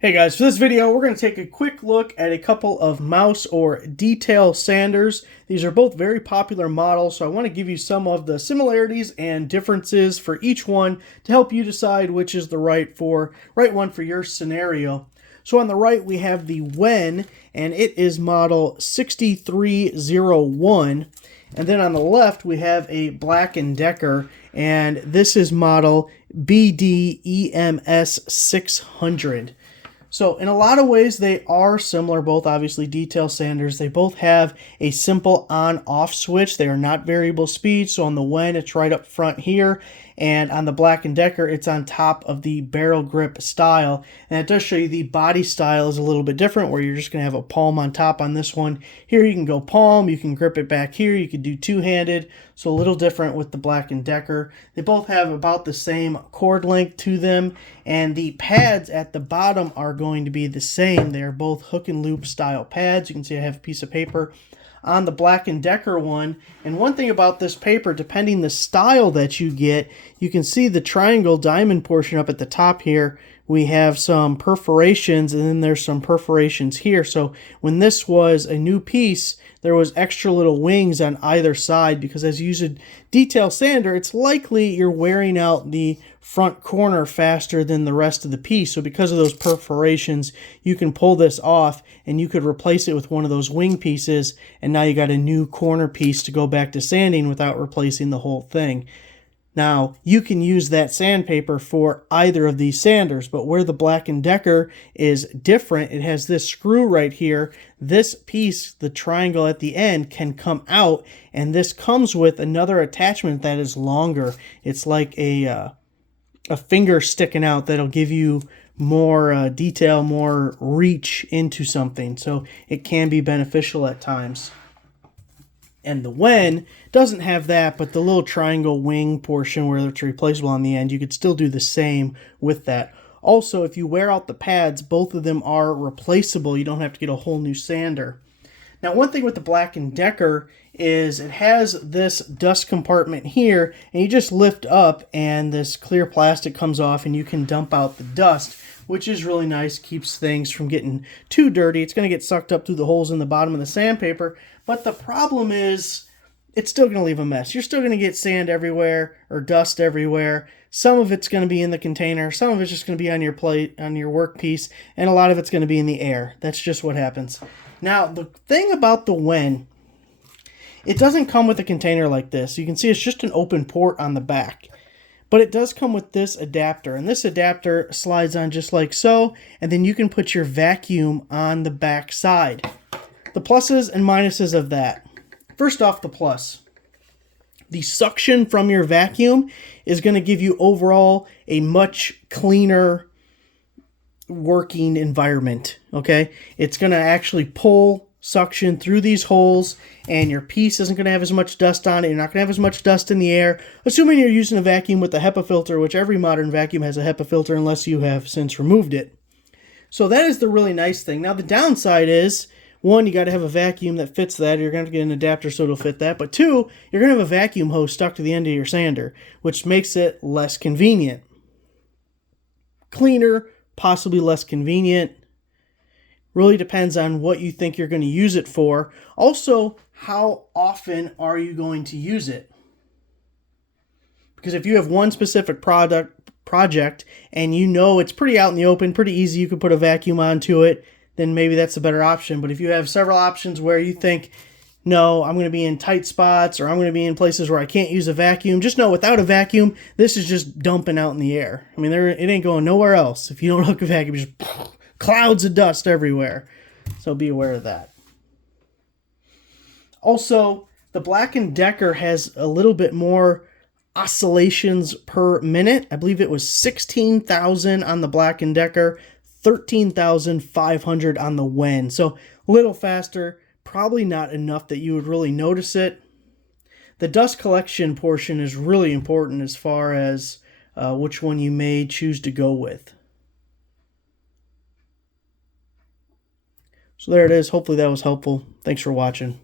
Hey guys, for this video we're going to take a quick look at a couple of mouse or detail sanders. These are both very popular models, so I want to give you some of the similarities and differences for each one to help you decide which is the right one for your scenario. So on the right we have the Wen, and it is model 6301. And then on the left we have a Black+Decker, and this is model BDEMS 600. So in a lot of ways they are similar, both obviously detail sanders. They both have a simple on-off switch. They are not variable speed. So on the Wen it's right up front here, and on the Black+Decker it's on top of the barrel grip style. And it does show you the body style is a little bit different, where you're just going to have a palm on top on this one. Here you can go palm, you can grip it back here, you could do two-handed. So a little different with the Black+Decker. They both have about the same cord length to them, and the pads at the bottom are going to be the same. They're both hook and loop style pads. You can see I have a piece of paper on the Black+Decker one. And one thing about this paper, depending the style that you get, you can see the triangle diamond portion up at the top here. We have some perforations, and then there's some perforations here. So when this was a new piece, there was extra little wings on either side, because as you use a detail sander, it's likely you're wearing out the front corner faster than the rest of the piece. So because of those perforations, you can pull this off and you could replace it with one of those wing pieces, and now you got a new corner piece to go back to sanding without replacing the whole thing. Now, you can use that sandpaper for either of these sanders, but where the Black+Decker is different, it has this screw right here. This piece, the triangle at the end, can come out, and this comes with another attachment that is longer. It's like a finger sticking out that'll give you more detail, more reach into something, so it can be beneficial at times. And the Wen doesn't have that, but the little triangle wing portion where it's replaceable on the end, you could still do the same with that. Also, if you wear out the pads, both of them are replaceable. You don't have to get a whole new sander. Now, one thing with the Black+Decker is it has this dust compartment here, and you just lift up and this clear plastic comes off and you can dump out the dust, which is really nice, keeps things from getting too dirty. It's going to get sucked up through the holes in the bottom of the sandpaper, but the problem is it's still going to leave a mess. You're still going to get sand everywhere or dust everywhere. Some of it's going to be in the container, some of it's just going to be on your plate, on your workpiece, and a lot of it's going to be in the air. That's just what happens. Now, the thing about the Wen, it doesn't come with a container like this. You can see it's just an open port on the back. But it does come with this adapter, and this adapter slides on just like so, and then you can put your vacuum on the back side. The pluses and minuses of that. First off, the plus. The suction from your vacuum is going to give you overall a much cleaner working environment, okay? It's going to actually pull suction through these holes, and your piece isn't going to have as much dust on it. You're not going to have as much dust in the air, assuming you're using a vacuum with a HEPA filter, which every modern vacuum has a HEPA filter unless you have since removed it. So that is the really nice thing. Now the downside is, one, you got to have a vacuum that fits that. You're going to get an adapter so it'll fit that. But two, you're going to have a vacuum hose stuck to the end of your sander, which makes it less convenient. Cleaner, possibly less convenient. Really depends on what you think you're going to use it for. Also, how often are you going to use it? Because if you have one specific project and you know it's pretty out in the open, pretty easy, you could put a vacuum onto it, then maybe that's a better option. But if you have several options where you think, no, I'm going to be in tight spots, or I'm going to be in places where I can't use a vacuum, just know without a vacuum, this is just dumping out in the air. I mean, it ain't going nowhere else. If you don't hook a vacuum, just clouds of dust everywhere. So be aware of that. Also, the Black+Decker has a little bit more oscillations per minute. I believe it was 16,000 on the Black+Decker, 13,500 on the Wen. So a little faster, probably not enough that you would really notice it. The dust collection portion is really important as far as which one you may choose to go with. So there it is. Hopefully that was helpful. Thanks for watching.